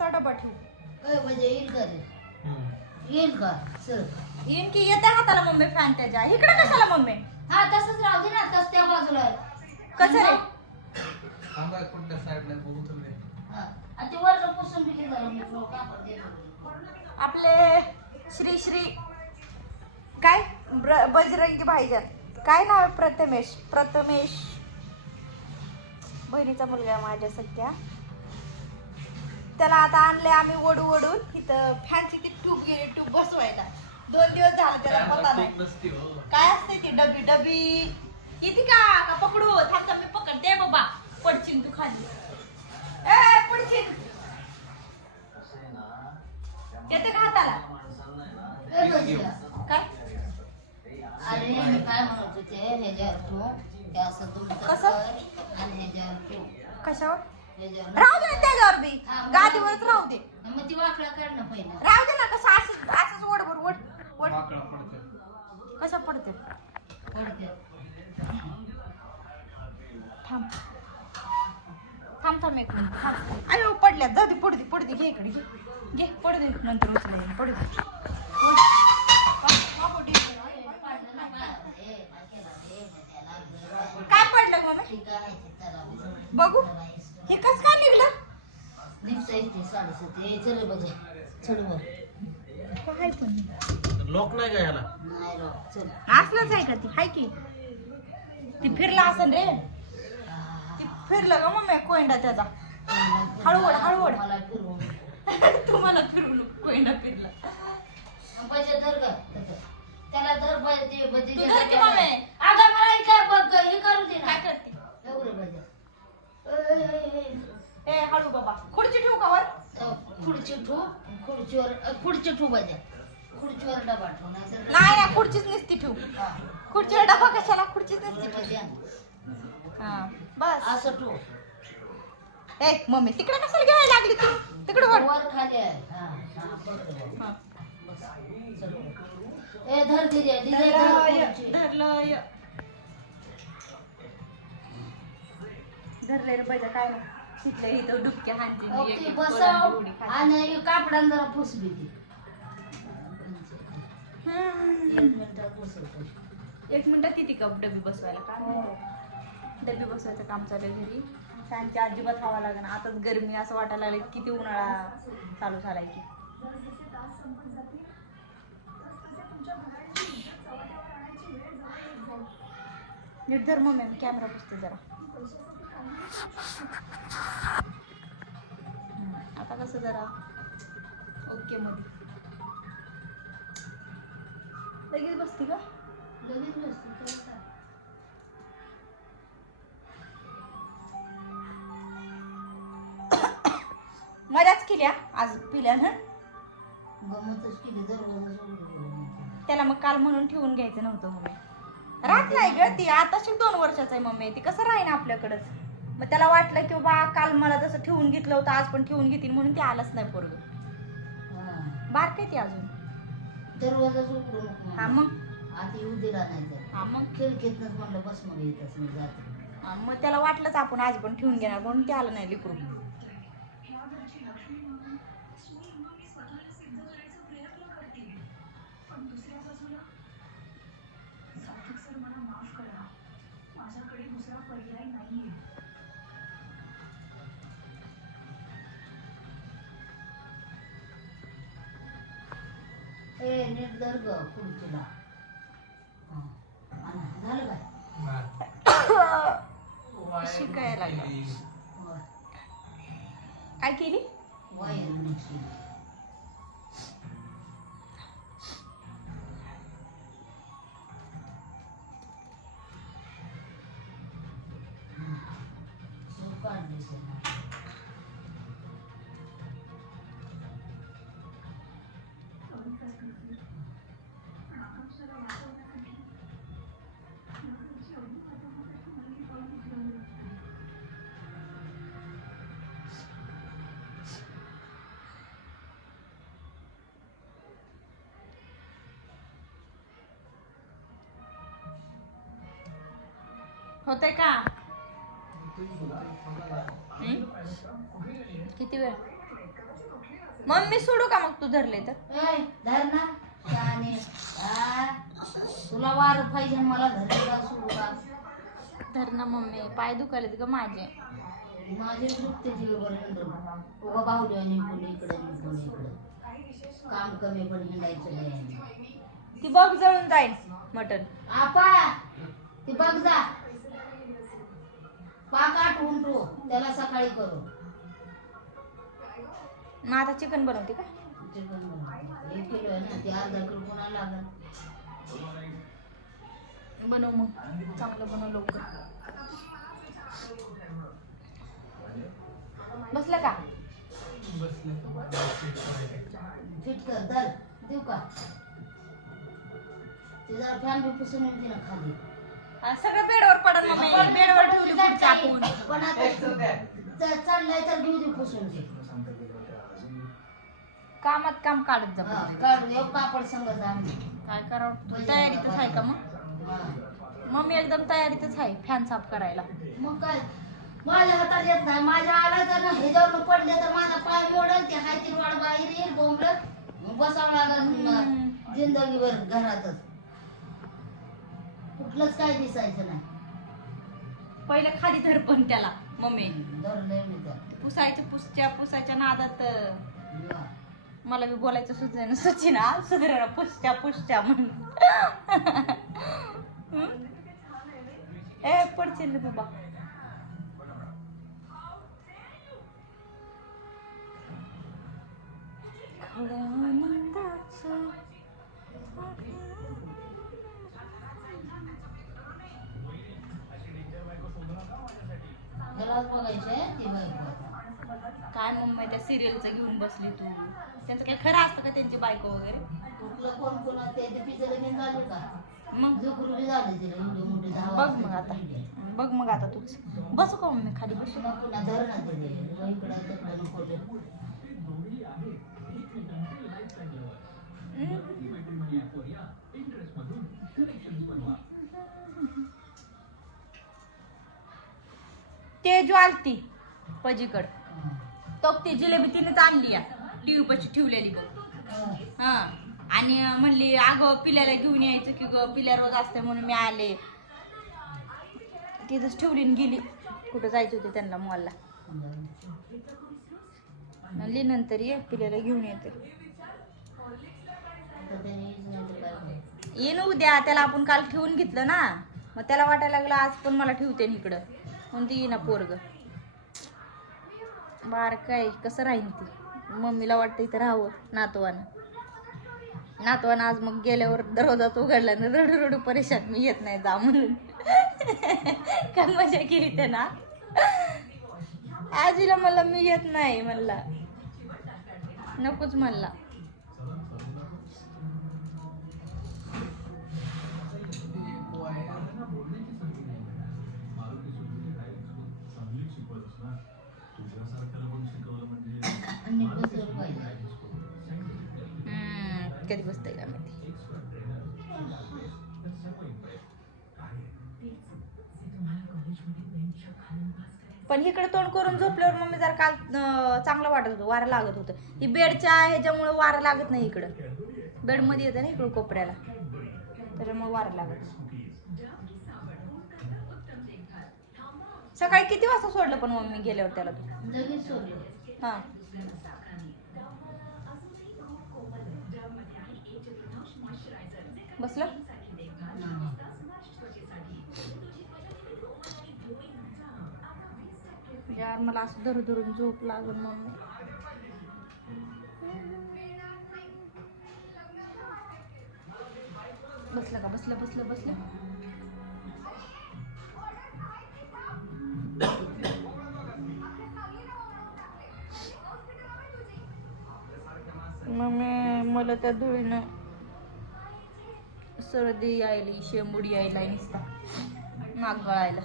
नुसता डबा ठेवू. म्हणजे येईल का रे. येईल का? सर येईन की येते हाताला मम्मी फॅन त्याच्या. इकडे कशाला मम्मी? हा तसंच राहू दे ना तस त्या बाजूला. आहे. कसं रे थांबा कुठल्या साईडला बघू तुम्ही. हा. आणि ते वरनं पुसून बी घेतलं मी तुला कापड देतो. आपले श्री श्री काय? ब्र- बजरंगी भाईजान. काय नाव आहे प्रथमेश? प्रथमेश. बहिणीचा मुलगा आहे माझ्या सध्या त्याला आता आणले आम्ही ओढू ओढून. इथं फॅनची ती ट्यूब गेली ट्यूब बसवायला. दोन दिवस झाले त्याला पता नाही. हो. काय असते ती डबी डबी? येते का? का पकडू? थांबता मी पकडते बाबा. पडशील तू खाली. ए पडशील. येते का हाताला. काय? अरे मी काय म्हणत होते ह्याच्यावर तू ते असं तुमचं कसं? आणि ह्याच्यावर तू. कशावर? राहू दे ना त्याच्यावर बी. हा, मग- गादीवरच राहू दे. मग ती वाकडा काढ ना पहिला. राहू दे ना कसं असंच असंच ओढ बर ओढ ओढ. वाकडा पडतं. कशा पडते? पडते. थांब. थांब थांब एक मिनिट थांब. अयो पडल्या. जाऊ दे पडू दे पडू दे. घे इकडे घे. घे पडू दे. नंतर उचले पडू दे. पाडलं ना बा. ए, काय? त्याला पडलं मग ठीक आहे. बघू. हे कसं काय निघलं? दिवसा येते साडेसात ए चल बघा चढ वर. काय पण लोक नाही का याला नाही राव चल. असलंच आहे का ती? हाय की. ती फिरला असन रे. ती फिरलं का मग कोयंडा त्याचा. हळूवड, हळूवड. मला फिरवून तुम्हाला फिरून कोयंडा फिरला. पैसे धर का. त्याला धर पाहिजे ते बजे खुर्चीवर डबा कशाला आण. हा बस असं ठेव ए मम्मी तिकडे कशाला घ्यायला लागली तू तिकडे वर वर खाली आहे हा, हा, बरोबर. हा. बस. चल. ए धर दिदे दिदे धर धरलं खुर्ची. य, धरलं य. धरले रे बैजा काय नाही इथं डुबक्या ओके, एक- बसाव उडी खातील. आणि कापडान जरा पुसबी ती हम्म. एक मिनिटात पुसवतो एक मिनिटात किती कप डबी बसवायला काय डबी बसवायचं काम चालू आहे घरी. फॅनची अजिबात हवा लागेल आताच गरमी असं वाटायला लागलं की किती उन्हाळा चालू झालाय की. नीट धर मम्मी कॅमेरा पुसते जरा. आता कसं जरा? ओके मध्ये. लगेच बसते का? मजाच केल्या आज दरवाजा सोडून त्याला मग काल म्हणून ठेवून घ्यायचं नव्हतं मम्मी राहत नाही ग ती आताशी दोन वर्षाचं आहे मम्मी ती कसं राहीन आपल्याकडंच? मग त्याला वाटलं की बा काल मला तसं ठेवून घेतलं होतं आज पण ठेवून घेतील म्हणून ते आलंच नाही पोरग. बार काय ती अजून. हा मग? आता येऊ दिला नाही तर हा मग? खिडकीतनंच म्हणलं बस मग येतच मी जाते हा, मग त्याला वाटलंच आपण आज पण ठेवून घेणार म्हणून ते आलं नाही लिकरू. ए नीट धर ग हा. काय केली? होतंय का? किती वेळ? मम्मी सोडू का मग तू धरले तर? धर ना. तुला वार पाहिजे मला धरायला सोडू का? धर ना मम्मी. पाय दुखायलेत ग माझे. माझे दुखते उगा बाहुली आणि कोणी इकडे कोणी इकडे. काम कमी पण हिंडायचं ती बघ जळून जाईल मटन आपा ती बघ जा. पाक आठवून ठेव त्याला सकाळी करू. मग आता चिकन बनवते का? चिकन बनव. एक किलो आहे ना ते अर्धा किलो कोणाला लागल? बनव मग. चांगलं बनव लवकर. बसलं का? फिट कर दर देऊ का? ते जरा फॅन बी पुसून येते ना खाली. सगळं बेडवर पडत मम्मी. बेडवर ठेवली आपण पण आता च- चाललंय तर घेऊ दे पुसून. ते कामात काम काढत जा हा, काढू. एक कापड संग जा काय करावं? तयारीतच आहे का मग? हा. मम्मी एकदम तयारीतच आहे फॅन साफ करायला. मग काय? माझ्या हातात येत नाही. माझ्या आला तर ना ह्याच्यावर पडले तर माझा पाय मोडल ते हायतीन वाढ बाहेर येईल बोंबलत. मग बसावं लागल हम्म. जिंदगीभर घरातच. कुठलंच काय दिसायचं नाही. पहिले खाली धर पण त्याला मम्मी. धरलंय मी पुसायच्या पुसच्या पुसायच्या नादात. अं. मला बी बोलायचं सुचेन सचिना. सुधरा पुसच्या पुसच्या म्हणून? ए पडशील रे बाबा. खऱ्या ती. काय मम्मी त्या सिरियलचं घेऊन बसली तू? त्यांचं काही खरं असतं का त्यांची बायको वगैरे? कुठलं कोण कोण ते? पिचर लगीन झाले का? मग? जोकरू बी झाले तिला एवढे मोठे दहा बघ मग आता. बघ मग आता तूच. बसू का मम्मी खाली बसू? पुन्हा पुन्हा धर ना ते. इकडं तिकडं नको ते. आलती पजीकड तो ती जिलेबी तिनेच आणली टीव्ही पशी ठेवलेली बघ. हा. आणि म्हणली अगं पिल्याला घेऊन यायचं की ग पिल्या रोज असते म्हणून मी आले. तिथंच ठेवली आणि गेली. कुठं जायचं होते त्यांना मॉलला. म्हणली नंतर ये पिल्याला घेऊन येते ये ना येईन उद्या त्याला आपण काल ठेवून घेतलं ना. मग त्याला वाटायला लागलं आज पण मला ठेवते ना इकडं. म्हणून ती ना पोरग. बार काय कसं राहीन ती? मम्मीला वाटतं इथं राहावं नातवानं. नातवानं आज मग गेल्यावर दरवाजाच उघडला ना रडू रडू परेशान मी येत नाही जा म्हणून. काय मजा केली ते ना आजीला मला मी येत नाही म्हणला. नकोच म्हणला. आणि बसलं पाहिजे हम्म, कधी बसतंय का माहिती पण इकडे तोंड करून झोपल्यावर मम्मी जर काल चांगलं वाटत होतं वारं लागत होतं. ही बेडच्या ह्याच्यामुळे वारं लागत नाही इकडं. बेडमध्ये येतं ना इकडं कोपऱ्याला. तर मग वारं लागत. सकाळी किती वाजता सोडलं पण मम्मी गेल्यावर त्याला तू? हा. बसलं. यार मला असं धरून धरून झोप लागून मम्मी बसलं का? बसलं बसलं बसलं. मम्मी मला त्या धुळीनं सर्दी यायली शेंबुडी यायला नुसता नाक गळायला.